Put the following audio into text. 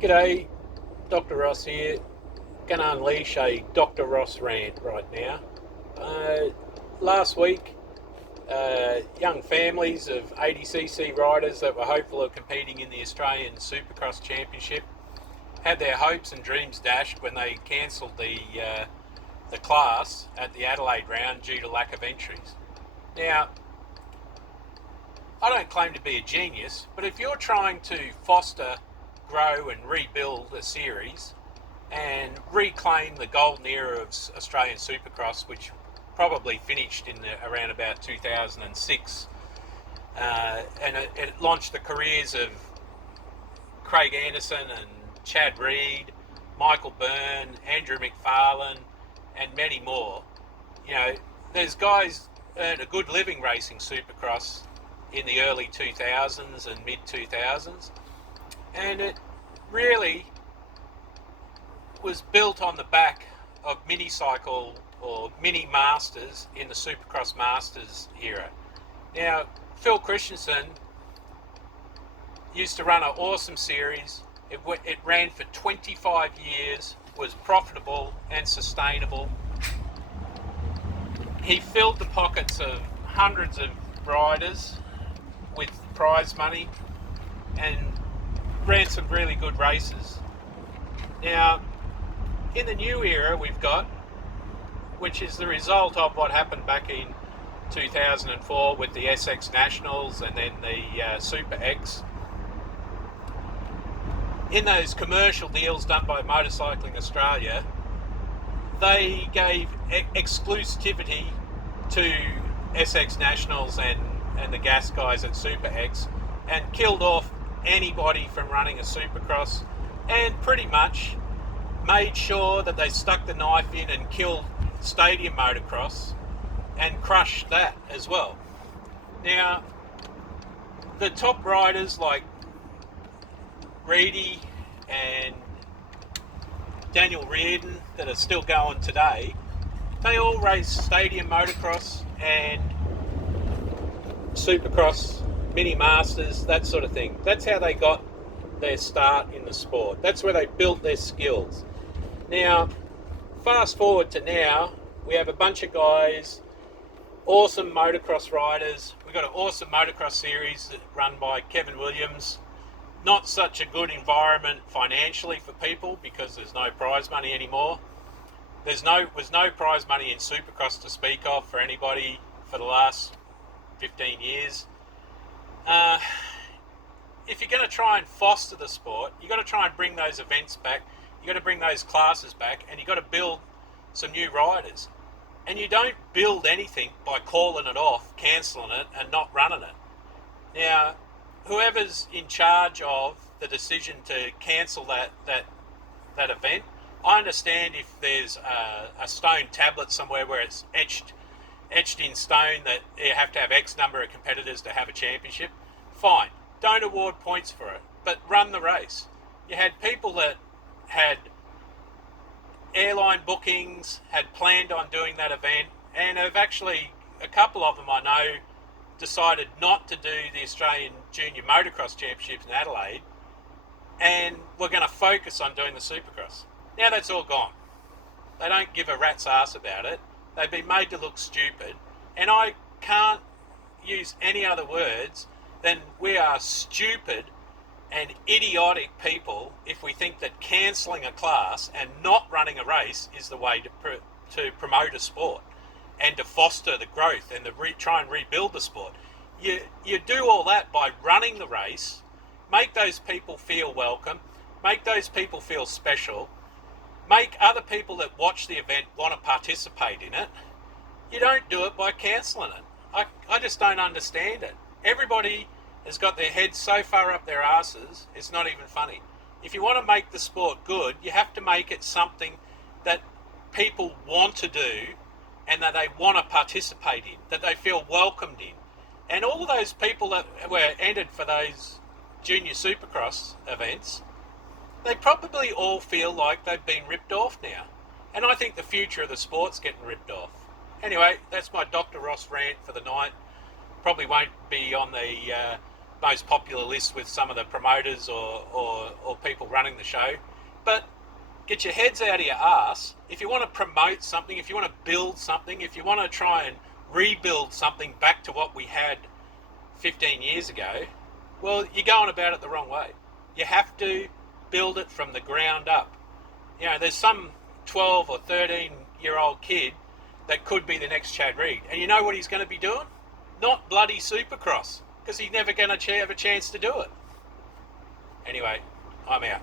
G'day, Dr. Ross here. Going to unleash a DrRoss rant right now. Last week, young families of 80cc riders that were hopeful of competing in the Australian Supercross Championship had their hopes and dreams dashed when they cancelled the class at the Adelaide round due to lack of entries. Now, I don't claim to be a genius, but if you're trying to foster, grow and rebuild a series and reclaim the golden era of Australian Supercross, which probably finished in around about 2006, and it launched the careers of Craig Anderson and Chad Reed, Michael Byrne, Andrew McFarlane, and many more. You know, there's guys earned a good living racing Supercross in the early 2000s and mid 2000s, and it really was built on the back of mini cycle or mini masters in the Supercross Masters era. Now, Phil Christensen used to run an awesome series. It ran for 25 years, was profitable and sustainable. He filled the pockets of hundreds of riders with prize money and ran some really good races. Now, in the new era we've got, which is the result of what happened back in 2004 with the SX Nationals and then the Super X, in those commercial deals done by Motorcycling Australia, they gave exclusivity to SX Nationals and the gas guys at Super X and killed off anybody from running a Supercross, and pretty much made sure that they stuck the knife in and killed stadium motocross and crushed that as well. Now, the top riders like Reedy and Daniel Reardon that are still going today, they all race stadium motocross and Supercross, mini masters, that sort of thing. That's how they got their start in the sport. That's where they built their skills. Now, fast forward to now, we have a bunch of guys, awesome motocross riders. We've got an awesome motocross series run by Kevin Williams. Not such a good environment financially for people because there's no prize money anymore. Was no prize money in Supercross to speak of for anybody for the last 15 years. If you're going to try and foster the sport, you've got to try and bring those events back. You've got to bring those classes back, and you've got to build some new riders. And you don't build anything by calling it off, cancelling it, and not running it. Now, whoever's in charge of the decision to cancel that event, I understand if there's a stone tablet somewhere where it's etched in stone that you have to have X number of competitors to have a championship, fine. Don't award points for it, but run the race. You had people that had airline bookings, had planned on doing that event, and have actually, a couple of them I know, decided not to do the Australian Junior Motocross Championships in Adelaide, and we're going to focus on doing the Supercross. Now that's all gone. They don't give a rat's ass about it. They've been made to look stupid, and I can't use any other words than we are stupid and idiotic people if we think that cancelling a class and not running a race is the way to promote a sport and to foster the growth and to try and rebuild the sport. You do all that by running the race, make those people feel welcome, make those people feel special, make other people that watch the event want to participate in it. You don't do it by cancelling it. I just don't understand it. Everybody has got their heads so far up their asses, it's not even funny. If you want to make the sport good, you have to make it something that people want to do and that they want to participate in, that they feel welcomed in. And all of those people that were entered for those junior Supercross events, they probably all feel like they've been ripped off now. And I think the future of the sport's getting ripped off. Anyway, that's my Dr. Ross rant for the night. Probably won't be on the most popular list with some of the promoters or people running the show. But get your heads out of your ass. If you want to promote something, if you want to build something, if you want to try and rebuild something back to what we had 15 years ago, well, you're going about it the wrong way. You have to build it from the ground up. You know, there's some 12 or 13-year-old kid that could be the next Chad Reed. And you know what he's going to be doing? Not bloody Supercross, because he's never going to have a chance to do it. Anyway, I'm out.